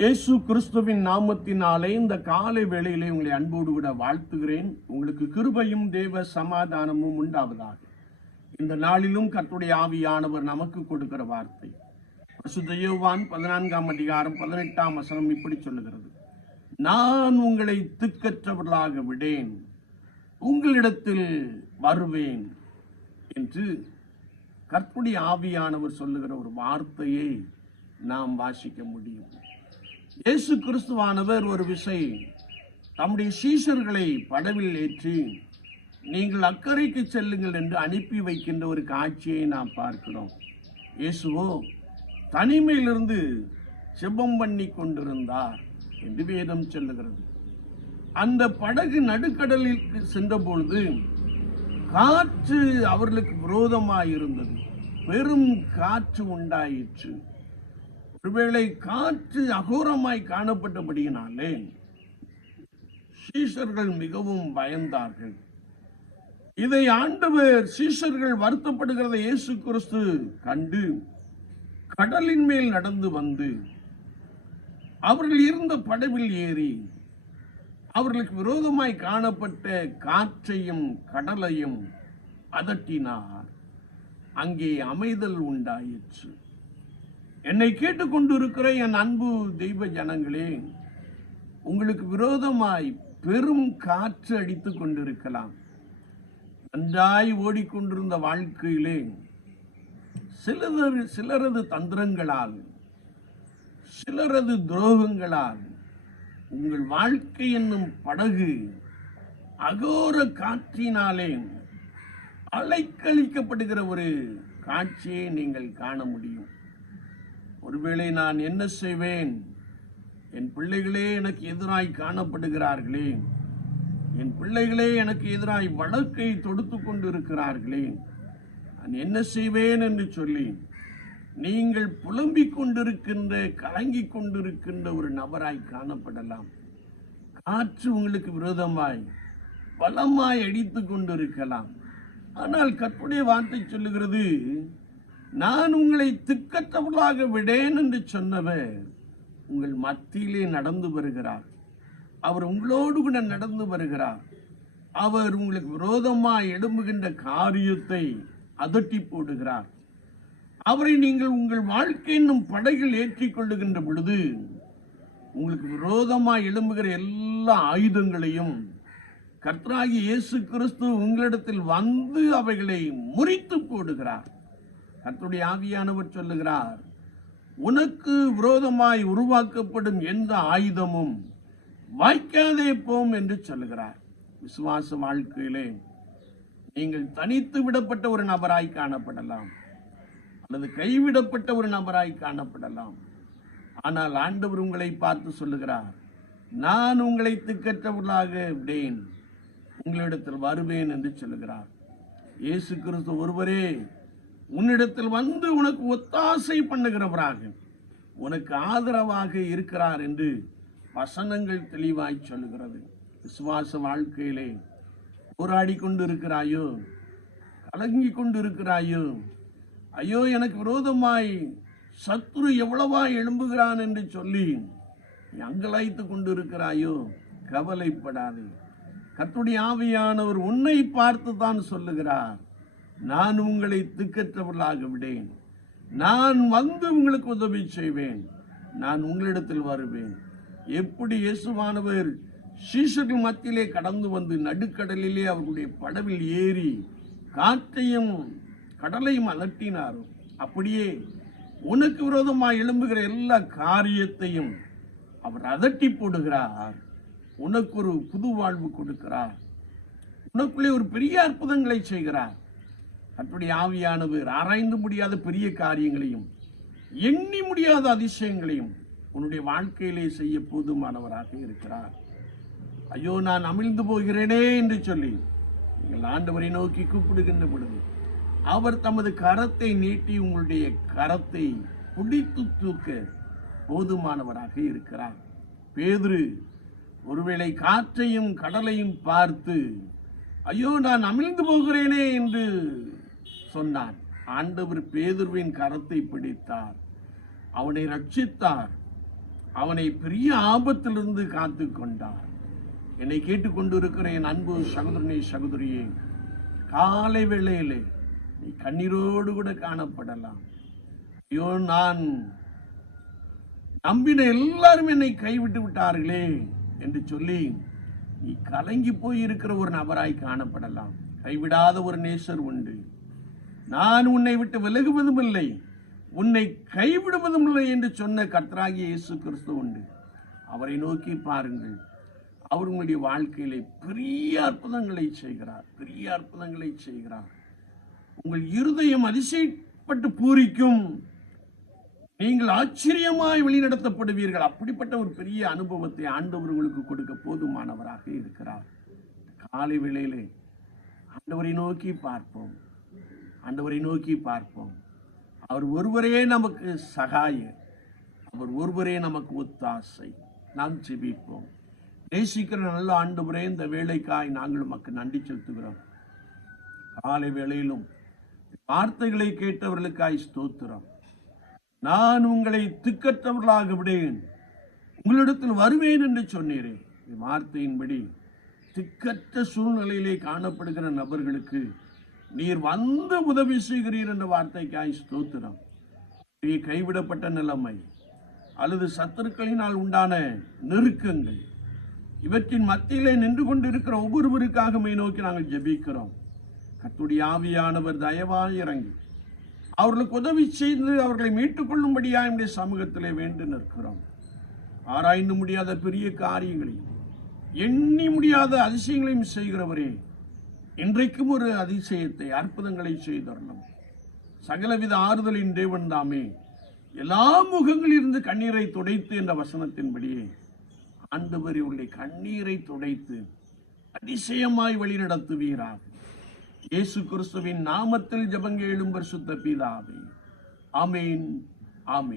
இயேசு கிறிஸ்துவின் நாமத்தினாலே இந்த காலை வேளையிலே உங்களை அன்போடு விட வாழ்த்துகிறேன். உங்களுக்கு கிருபையும் தேவ சமாதானமும் உண்டாவதாக. இந்த நாளிலும் கத்துடைய ஆவியானவர் நமக்கு கொடுக்கிற வார்த்தை. பரிசுத்த யோவான் பதினான்காம் அதிகாரம் பதினெட்டாம் வசனம் இப்படி சொல்லுகிறது. நான் உங்களை திக்கற்றவர்களாக விடேன். உங்களிடத்தில் வருவேன் என்று கர்த்தருடைய ஆவியானவர் சொல்லுகிற ஒரு வார்த்தையை நாம் வாசிக்க முடியும். இயேசு கிறிஸ்துவானவர் ஒரு விசை. தம்முடைய சீஷர்களை படவில் ஏற்றி நீங்கள் அக்கறைக்கு செல்லுங்கள் என்று அனுப்பி வைக்கின்ற ஒரு காட்சியை நாம் பார்க்கிறோம். இயேசுவோ தனிமையிலிருந்து செபம் பண்ணி கொண்டிருந்தார் என்று வேதம் சொல்லுகிறது. அந்த படகு நடுக்கடலிற்கு சென்றபொழுது காற்று அவர்களுக்கு விரோதமாக இருந்தது பெரும் காற்று உண்டாயிற்று. ஒருவேளை காற்று அகோரமாய் காணப்பட்டபடியினாலே சீஷர்கள் மிகவும் பயந்தார்கள். இதை ஆண்டவர் சீஷர்கள் வருத்தப்படுகிறத இயேசு கிறிஸ்து கண்டு கடலின் மேல் நடந்து வந்து அவர்கள் இருந்த படவில் ஏறி அவர்களுக்கு விரோதமாய் காணப்பட்ட காற்றையும் கடலையும் அதட்டினார். அங்கே அமைதல் உண்டாயிற்று. என்னை கேட்டுக்கொண்டிருக்கிற என் அன்பு தெய்வ ஜனங்களே உங்களுக்கு விரோதமாய் பெரும் காற்று அடித்து கொண்டிருக்கலாம். நன்றாய் ஓடிக்கொண்டிருந்த வாழ்க்கையிலே சிலர் சிலரது தந்திரங்களால் சிலரது துரோகங்களால் உங்கள் வாழ்க்கை என்னும் படகு அகோர காற்றினாலே அலைக்கழிக்கப்படுகிற ஒரு காட்சியை நீங்கள் காண முடியும். ஒருவேளை நான் என்ன செய்வேன்? என் பிள்ளைகளே எனக்கு எதிராய் காணப்படுகிறார்களே. என் பிள்ளைகளே எனக்கு எதிராய் வழக்கை தொடுத்து கொண்டிருக்கிறார்களே. நான் என்ன செய்வேன் என்று சொல்லி நீங்கள் புலம்பிக் கொண்டிருக்கின்ற கலங்கிக் கொண்டிருக்கின்ற ஒரு நபராய் காணப்படலாம். காற்று உங்களுக்கு விரோதமாய் பலமாய் அடித்துக் கொண்டிருக்கலாம். ஆனால் கற்புடைய வார்த்தை சொல்லுகிறது நான் உங்களை திக்கற்றவர்களாக விடேன் என்று சொன்னவர் உங்கள் மத்தியிலே நடந்து வருகிறார். அவர் உங்களோடு கூட நடந்து வருகிறார். அவர் உங்களுக்கு விரோதமாக எழும்புகின்ற காரியத்தை அதட்டி போடுகிறார். அவரை நீங்கள் உங்கள் வாழ்க்கை என்னும் படகில் ஏற்றிக்கொள்ளுகின்ற பொழுது உங்களுக்கு விரோதமாக எழும்புகிற எல்லா ஆயுதங்களையும் கர்த்தராகி இயேசு கிறிஸ்து உங்களிடத்தில் வந்து அவைகளை முறித்து போடுகிறார். கர்த்தருடைய ஆவியானவர் சொல்லுகிறார் உனக்கு விரோதமாய் உருவாக்கப்படும் எந்த ஆயுதமும் வாய்க்காதே போம் என்று சொல்லுகிறார். விசுவாச வாழ்க்கையிலே நீங்கள் தனித்து விடப்பட்ட ஒரு நபராய் காணப்படலாம் அல்லது கைவிடப்பட்ட ஒரு நபராய் காணப்படலாம். ஆனால் ஆண்டவர் உங்களை பார்த்து சொல்லுகிறார் நான் உங்களை திக்கற்றவர்களாக விடேன் உங்களிடத்தில் வருவேன் என்று சொல்லுகிறார். இயேசு கிறிஸ்து ஒருவரே உன்னிடத்தில் வந்து உனக்கு ஒத்தாசை பண்ணுகிறவராக உனக்கு ஆதரவாக இருக்கிறார் என்று வசனங்கள் தெளிவாய் சொல்லுகிறது. விசுவாச வாழ்க்கையிலே போராடி கொண்டு இருக்கிறாயோ கலங்கி கொண்டு இருக்கிறாயோ ஐயோ எனக்கு விரோதமாய் சத்ரு எவ்வளவா எழும்புகிறான் என்று சொல்லி அங்கலாய்த்து கொண்டு இருக்கிறாயோ கவலைப்படாதே. கத்துடைய ஆவியானவர் உன்னை பார்த்து தான் சொல்லுகிறார். நான் உங்களை திக்கற்றவர்களாக விடேன். நான் வந்து உங்களுக்கு உதவி செய்வேன். நான் உங்களிடத்தில் வருவேன். எப்படி இயேசுவானவர் சீசர்கள் மத்தியிலே கடந்து வந்து நடுக்கடலிலே அவர்களுடைய படவில் ஏறி காற்றையும் கடலையும் அலட்டினாரோ அப்படியே உனக்கு விரோதமாக எழும்புகிற எல்லா காரியத்தையும் அவர் அதட்டி போடுகிறார். உனக்கு ஒரு புது வாழ்வு கொடுக்கிறார். உனக்குள்ளே ஒரு பெரிய அற்புதங்களை செய்கிறார். கர்த்தருடைய ஆவியானவர் ஆராய்ந்து முடியாத பெரிய காரியங்களையும் எண்ணி முடியாத அதிசயங்களையும் உன்னுடைய வாழ்க்கையிலே செய்ய போதுமானவராக இருக்கிறார். ஐயோ நான் அமிழ்ந்து போகிறேனே என்று சொல்லி நீங்கள் ஆண்டவரை நோக்கி கூப்பிடுகின்ற பொழுது அவர் தமது கரத்தை நீட்டி உங்களுடைய கரத்தை பிடித்து தூக்க போதுமானவராக இருக்கிறார். பேதுரு ஒருவேளை காற்றையும் கடலையும் பார்த்து ஐயோ நான் அமிழ்ந்து போகிறேனே என்று சொன்னான். ஆண்டவர் பேதுருவின் கரத்தை பிடித்தார். அவனை ரட்சித்தார். அவனை பெரிய ஆபத்திலிருந்து காத்து கொண்டார் என்னை கேட்டுக்கொண்டிருக்கிற என் அன்பு சகோதரனே சகோதரியே காலை வேளையிலே நீ கண்ணீரோடு கூட காணப்படலாம். ஐயோ நான் நம்பின எல்லாரும் என்னை கைவிட்டு விட்டார்களே என்று சொல்லி நீ கலங்கி போய் இருக்கிற ஒரு நபராய் காணப்படலாம். கைவிடாத ஒரு நேசர் உண்டு. நான் உன்னை விட்டு விலகுவதும் இல்லை உன்னை கைவிடுவதும் இல்லை என்று சொன்ன கர்த்தராகிய இயேசு கிறிஸ்து உண்டு. அவரை நோக்கி பாருங்கள். அவர் உங்களுடைய வாழ்க்கையிலே பெரிய அற்புதங்களை செய்கிறார். பெரிய அற்புதங்களை செய்கிறார். உங்கள் இருதயம் அதிசயப்பட்டு பூரிக்கும். நீங்கள் ஆச்சரியமாய் வழிநடத்தப்படுவீர்கள் அப்படிப்பட்ட ஒரு பெரிய அனுபவத்தை ஆண்டவர் உங்களுக்கு கொடுக்க போதுமானவராக இருக்கிறார். காலை வேளையிலே ஆண்டவரை நோக்கி பார்ப்போம். ஆண்டவரை நோக்கி பார்ப்போம். அவர் ஒருவரே நமக்கு சகாய அவர் ஒருவரே நமக்கு ஒத்தாசை. நாம் ஜெபிப்போம். நேசிக்கிற நல்ல ஆண்டவரே இந்த வேலைக்காய் நாங்கள் உமக்கு நன்றி செலுத்துகிறோம். காலை வேளையிலும் வார்த்தைகளை கேட்டவர்களுக்காய் ஸ்தோத்திரம். நான் உங்களை திக்கற்றவர்களாக விடேன். உங்களிடத்தில் வருவேன் என்று சொன்னீரே. வார்த்தையின்படி திக்கற்ற சூழ்நிலையிலே காணப்படுகிற நபர்களுக்கு நீர் வந்து உதவி செய்கிறீர் என்ற வார்த்தைக்காய் ஸ்தோத்திரம். நீ கைவிடப்பட்ட நிலைமை அல்லது சத்துருக்களினால் உண்டான நெருக்கங்கள் இவற்றின் மத்தியிலே நின்று கொண்டிருக்கிற ஒவ்வொருவருக்காக மை நோக்கி நாங்கள் ஜெபிக்கிறோம். கத்துடைய ஆவியானவர் தயவாய் இறங்கி அவர்களுக்கு உதவி செய்து அவர்களை மீட்டுக் கொள்ளும்படியா என்னுடைய சமூகத்திலே வேண்டு நிற்கிறோம். ஆராய்ந்து முடியாத பெரிய காரியங்களையும் எண்ணி முடியாத அதிசயங்களையும் செய்கிறவரே இன்றைக்கும் ஒரு அதிசயத்தை அற்புதங்களை செய்தரணும். சகலவித ஆறுதலின் தேவன் தாமே. எல்லா முகங்களிலிருந்து கண்ணீரை துடைத்து என்ற வசனத்தின்படியே ஆண்டவர் உள்ளே கண்ணீரை துடைத்து அதிசயமாய் வழிநடத்துவீராக. இயேசு கிறிஸ்துவின் நாமத்தில் ஜபங்க எழும்பர் சுத்த பிதாவே. ஆமேன் ஆமேன்.